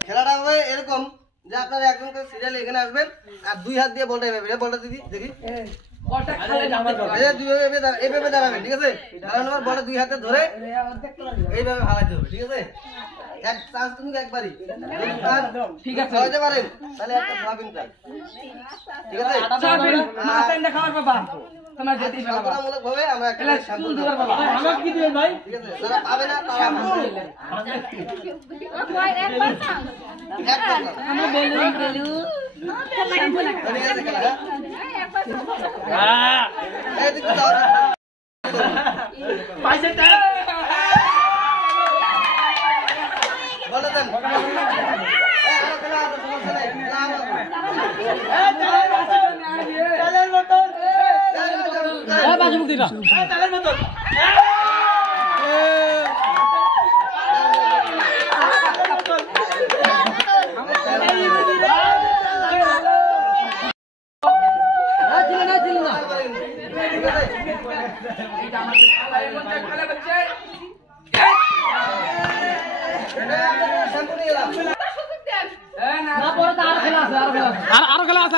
খেলাটা হবে এরকম যে আপনারা একজন করে সিরিয়াল এখানে আসবেন আর দুই হাত দিয়ে বলটা এভাবে বলটা দিদি দেখি এইভাবে দাঁড়াবেন ঠিক আছে দাঁড়ানোর বলটা দুই হাতে ধরে এইভাবে ভাগাইতে হবে ঠিক আছে এক চান্স তুমি একবারই ঠিক আছে হইতে পারেন তাহলে একটা ভাবিন চাই ঠিক আছে মাথাটা খাওয়ার বাবা তোমার যেতেই পারবা সাধারণমূলক ভাবে আমরা একটা শ্যাম্পু দেব বাবা আমাকে কি দিবেন ভাই ঠিক আছে যারা পাবে না তারা শ্যাম্পু কয় একবার না আমরা বেলুন শ্যাম্পু না ঠিক আছে খেলা হ্যাঁ এই দিকে দাও পয়সা টা বলে দেন আরো খেলা আছে সমস্যা নাই চালের মতন বাজু মুখ দিরা চালের মতন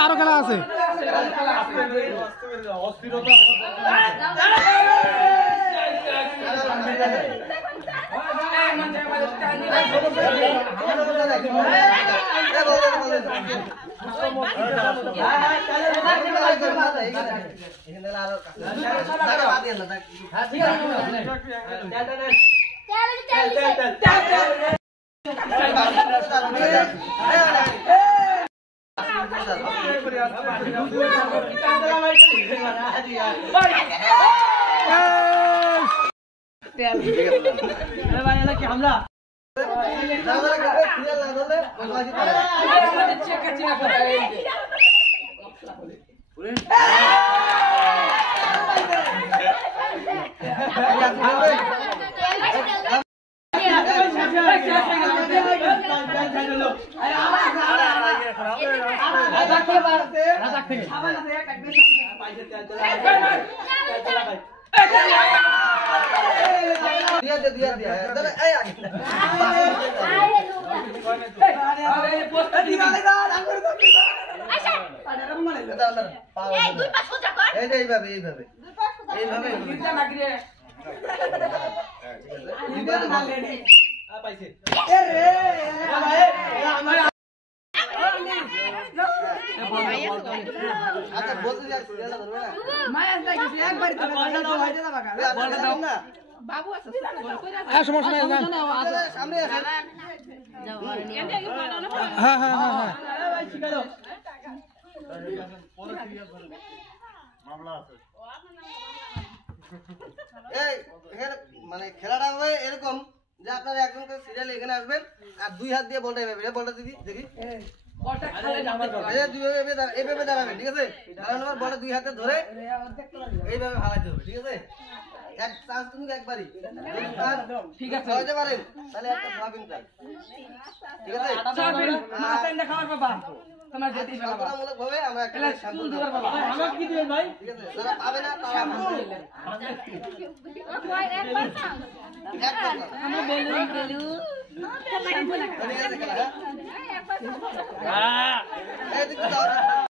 আরো খেলা আছে আচ্ছা বলতে যাই সিরিয়ালটা ধরবে না মায়া দেখি একবার তুমি বলটা দাও হইতে দাও বলটা দাও না বাবু আছে হ্যাঁ সমস্যা নাই সামনে আসেন যাও হ্যাঁ হ্যাঁ হ্যাঁ ভাই শিখা দাও পরে সিরিয়াল ধরবে মামলা আছে এই এখানে মানে খেলাটা হবে এরকম যে আপনারা একজন করে সিরিয়াল এখানে আসবেন আর দুই হাত দিয়ে বলটা এভাবে বলটা দিদি দেখি এইভাবে দাঁড়াবেন ঠিক আছে দাঁড়ানোর বলটা দুই হাতে ধরে এইভাবে ভাগাইতে হবে ঠিক আছে এক চান্স তুমি একবারই ঠিক আছে হইতে পারেন তাহলে একটা ভাবিন চাই ঠিক আছে মাথাটা খাওয়ার বাবা তোমার যেতেই পারবা সাধারণমূলক ভাবে আমরা একটা শ্যাম্পু দেব বাবা আমাকে কি দিবেন ভাই ঠিক আছে যারা পাবে না তারা শ্যাম্পু কয় একবার না আমরা বেলুন শ্যাম্পু না ঠিক আছে খেলা হ্যাঁ এই দিকে দাও